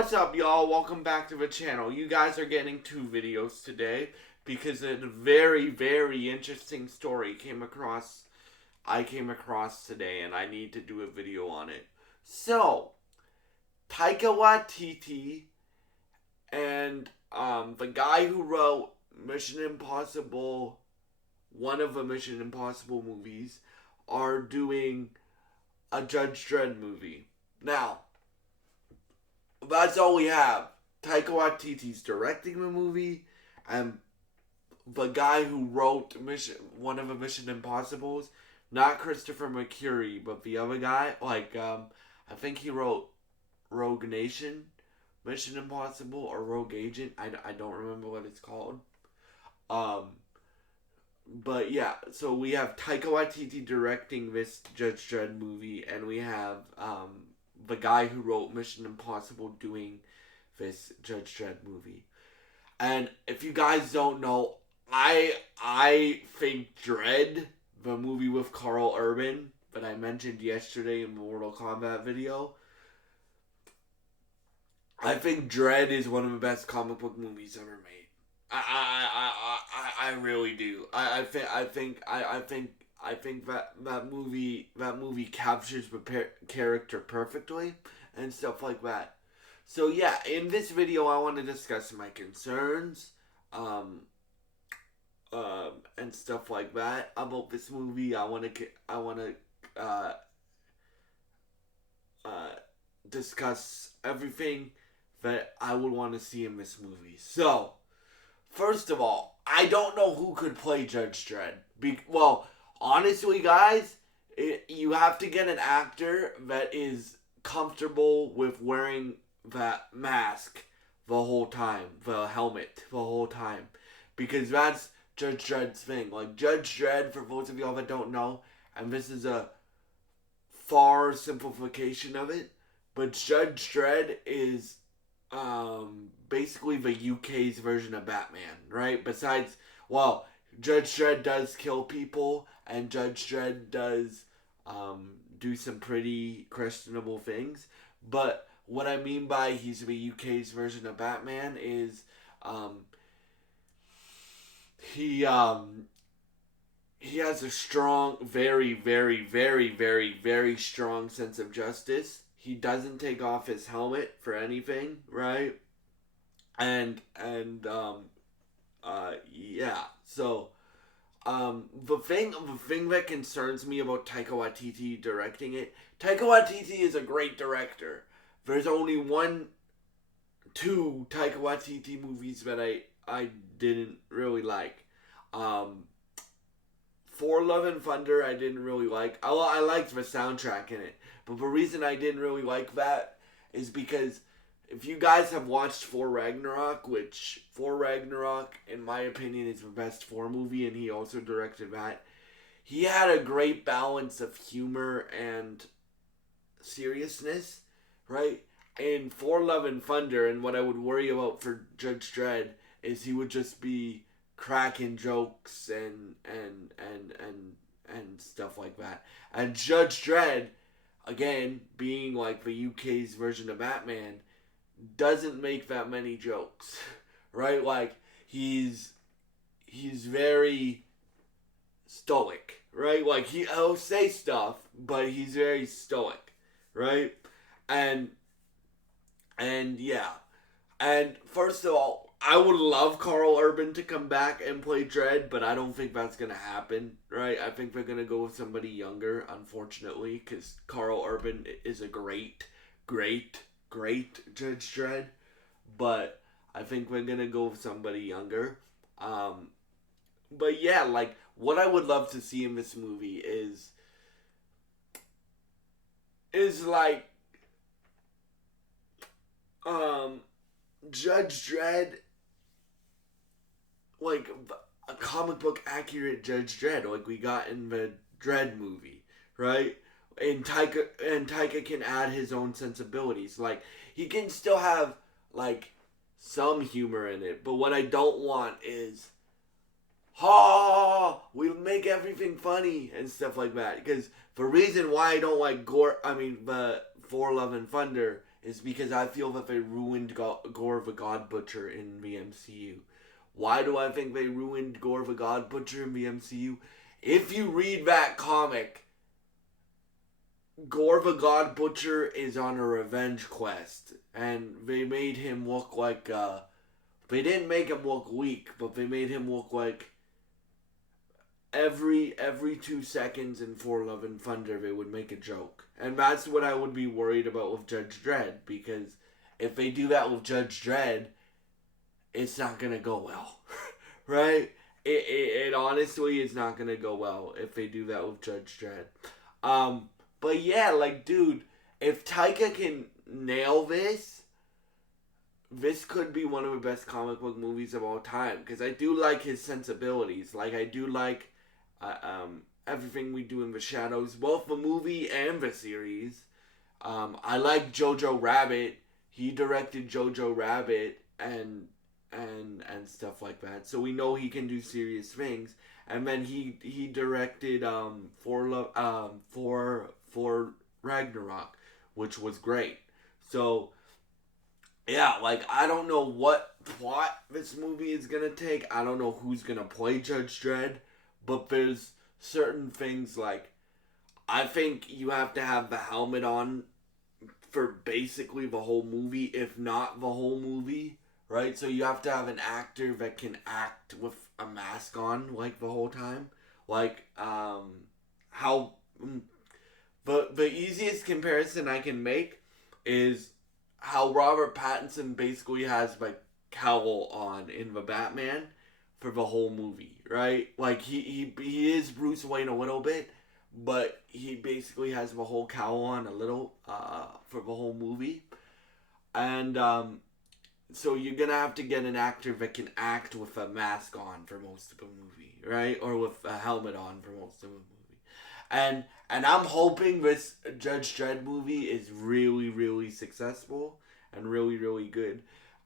What's up, y'all? Welcome back to the channel. You guys are getting two videos today because a very, very interesting story I came across today, and I need to do a video on it. So, Taika Waititi and the guy who wrote Mission Impossible, one of the Mission Impossible movies, are doing a Judge Dredd movie. Now, that's all we have. Taika Waititi's directing the movie, and the guy who wrote one of the Mission Impossibles, not Christopher McCurry, but the other guy, I think he wrote Rogue Nation, Mission Impossible, or Rogue Agent. I don't remember what it's called. But yeah, so we have Taika Waititi directing this Judge Dredd movie, and we have the guy who wrote Mission Impossible doing this Judge Dredd movie. And if you guys don't know, I think Dredd, the movie with Karl Urban that I mentioned yesterday in the Mortal Kombat video, I think Dredd is one of the best comic book movies ever made. I really do. I think that movie captures the character perfectly and stuff like that. So yeah, in this video I want to discuss my concerns and stuff like that about this movie. I want to discuss everything that I would want to see in this movie. So, first of all, I don't know who could play Judge Dredd. Well, honestly, guys, you have to get an actor that is comfortable with wearing that mask the whole time, the helmet the whole time, because that's Judge Dredd's thing. Like, Judge Dredd, for those of y'all that don't know, and this is a far simplification of it, but Judge Dredd is basically the UK's version of Batman, right? Besides, well, Judge Dredd does kill people, and Judge Dredd does do some pretty questionable things. But what I mean by he's the UK's version of Batman is he has a strong, very, very, very, very, very strong sense of justice. He doesn't take off his helmet for anything, right? Yeah. So, the thing that concerns me about Taika Waititi directing it, Taika Waititi is a great director. There's only two Taika Waititi movies that I didn't really like. For Love and Thunder, I didn't really like. I liked the soundtrack in it, but the reason I didn't really like that is because if you guys have watched Thor Ragnarok, which Thor Ragnarok, in my opinion, is the best Thor movie, and he also directed that, he had a great balance of humor and seriousness, right? In For Love and Thunder, and what I would worry about for Judge Dredd is he would just be cracking jokes and stuff like that. And Judge Dredd, again, being like the UK's version of Batman, doesn't make that many jokes, right? Like, he's very stoic, right? Like, he'll say stuff, but he's very stoic, right? And yeah. And first of all, I would love Karl Urban to come back and play Dredd, but I don't think that's going to happen, right? I think they're going to go with somebody younger, unfortunately, because Karl Urban is a great Judge Dredd, but I think we're going to go with somebody younger. But yeah, like, what I would love to see in this movie is like, Judge Dredd, like a comic book accurate Judge Dredd, like we got in the Dredd movie, right? And Taika can add his own sensibilities. Like, he can still have like some humor in it, but what I don't want is, we make everything funny and stuff like that. Because the reason why I don't like For Love and Thunder is because I feel that they ruined Gore the God Butcher in the MCU. Why do I think they ruined Gore the God Butcher in the MCU? If you read that comic, Gore the God Butcher is on a revenge quest, and they made him look like, they didn't make him look weak, but they made him look like every 2 seconds in Thor Love and Thunder they would make a joke. And that's what I would be worried about with Judge Dredd, because if they do that with Judge Dredd, it's not gonna go well. Right? It honestly is not gonna go well if they do that with Judge Dredd. But yeah, like, dude, if Taika can nail this, this could be one of the best comic book movies of all time. Because I do like his sensibilities. Like, I do like Everything We Do in the Shadows, both the movie and the series. I like Jojo Rabbit. He directed Jojo Rabbit and stuff like that. So we know he can do serious things. And then he directed for Ragnarok, which was great. So yeah, like, I don't know what plot this movie is gonna take. I don't know who's gonna play Judge Dredd, but there's certain things, like, I think you have to have the helmet on for basically the whole movie, if not the whole movie, right? So you have to have an actor that can act with a mask on, like, the whole time. Like, how... the easiest comparison I can make is how Robert Pattinson basically has, like, cowl on in the Batman for the whole movie, right? Like, he is Bruce Wayne a little bit, but he basically has the whole cowl on a little for the whole movie. And so you're gonna have to get an actor that can act with a mask on for most of the movie, right? Or with a helmet on for most of the movie. And I'm hoping this Judge Dredd movie is really, really successful and really, really good.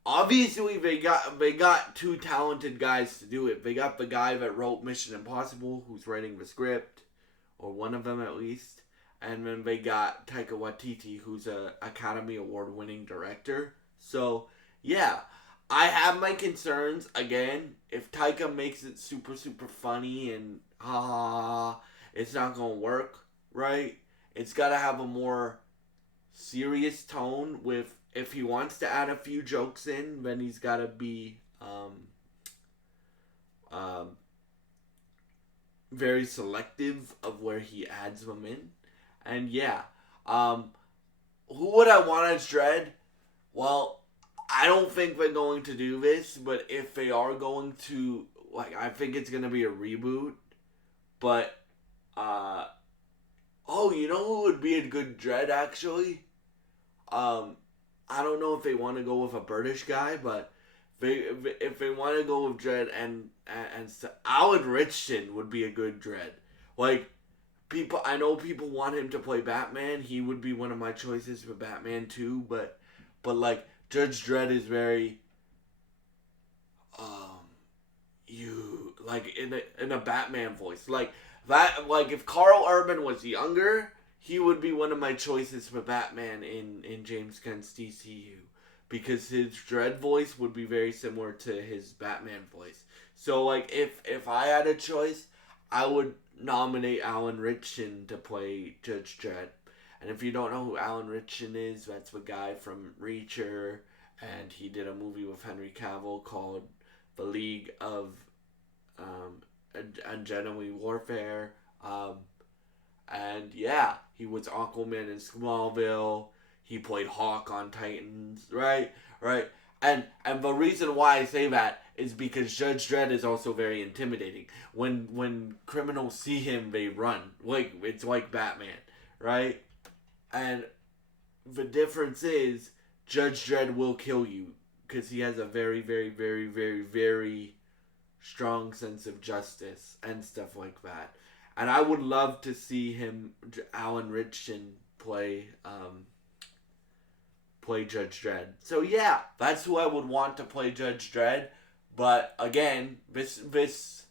Obviously, they got two talented guys to do it. They got the guy that wrote Mission Impossible, who's writing the script, or one of them at least. And then they got Taika Waititi, who's a Academy Award winning director. So yeah, I have my concerns. Again, if Taika makes it super, super funny and it's not gonna work, right? It's gotta have a more serious tone. With, if he wants to add a few jokes in, then he's gotta be very selective of where he adds them in. And yeah, who would I want as Dredd? Well, I don't think they're going to do this, but if they are going to, like, I think it's gonna be a reboot. But you know who would be a good Dredd, actually? I don't know if they want to go with a British guy, but if they want to go with Dredd and Alan Richardson would be a good Dredd. Like, I know people want him to play Batman. He would be one of my choices for Batman too, but like, Judge Dredd is very you, like, in a Batman voice. Like that, like, if Carl Urban was younger, he would be one of my choices for Batman in James Gunn's DCU, because his Dredd voice would be very similar to his Batman voice. So, like, if I had a choice, I would nominate Alan Ritchson to play Judge Dredd. And if you don't know who Alan Ritchson is, that's the guy from Reacher, and he did a movie with Henry Cavill called The League of Ungenuine Warfare. And yeah, he was Aquaman in Smallville. He played Hawk on Titans, right? And the reason why I say that is because Judge Dredd is also very intimidating. When criminals see him, they run. Like, it's like Batman, right? And the difference is Judge Dredd will kill you because he has a very, very, very, very, very strong sense of justice and stuff like that. And I would love to see Alan Ritchson, play Judge Dredd. So yeah, that's who I would want to play Judge Dredd. But again, this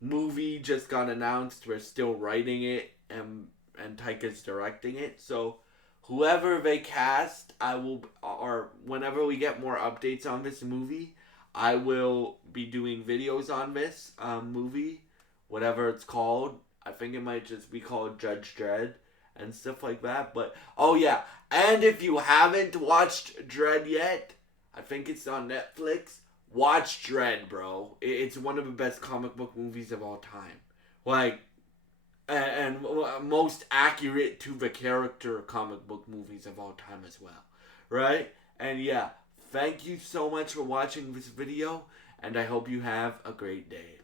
movie just got announced. We're still writing it, and Taika's directing it. So whoever they cast, I will, or whenever we get more updates on this movie, I will be doing videos on this movie, whatever it's called. I think it might just be called Judge Dredd and stuff like that. But oh yeah, and if you haven't watched Dredd yet, I think it's on Netflix. Watch Dredd, bro. It's one of the best comic book movies of all time. Like, and most accurate to the character comic book movies of all time as well, right? And yeah, thank you so much for watching this video, and I hope you have a great day.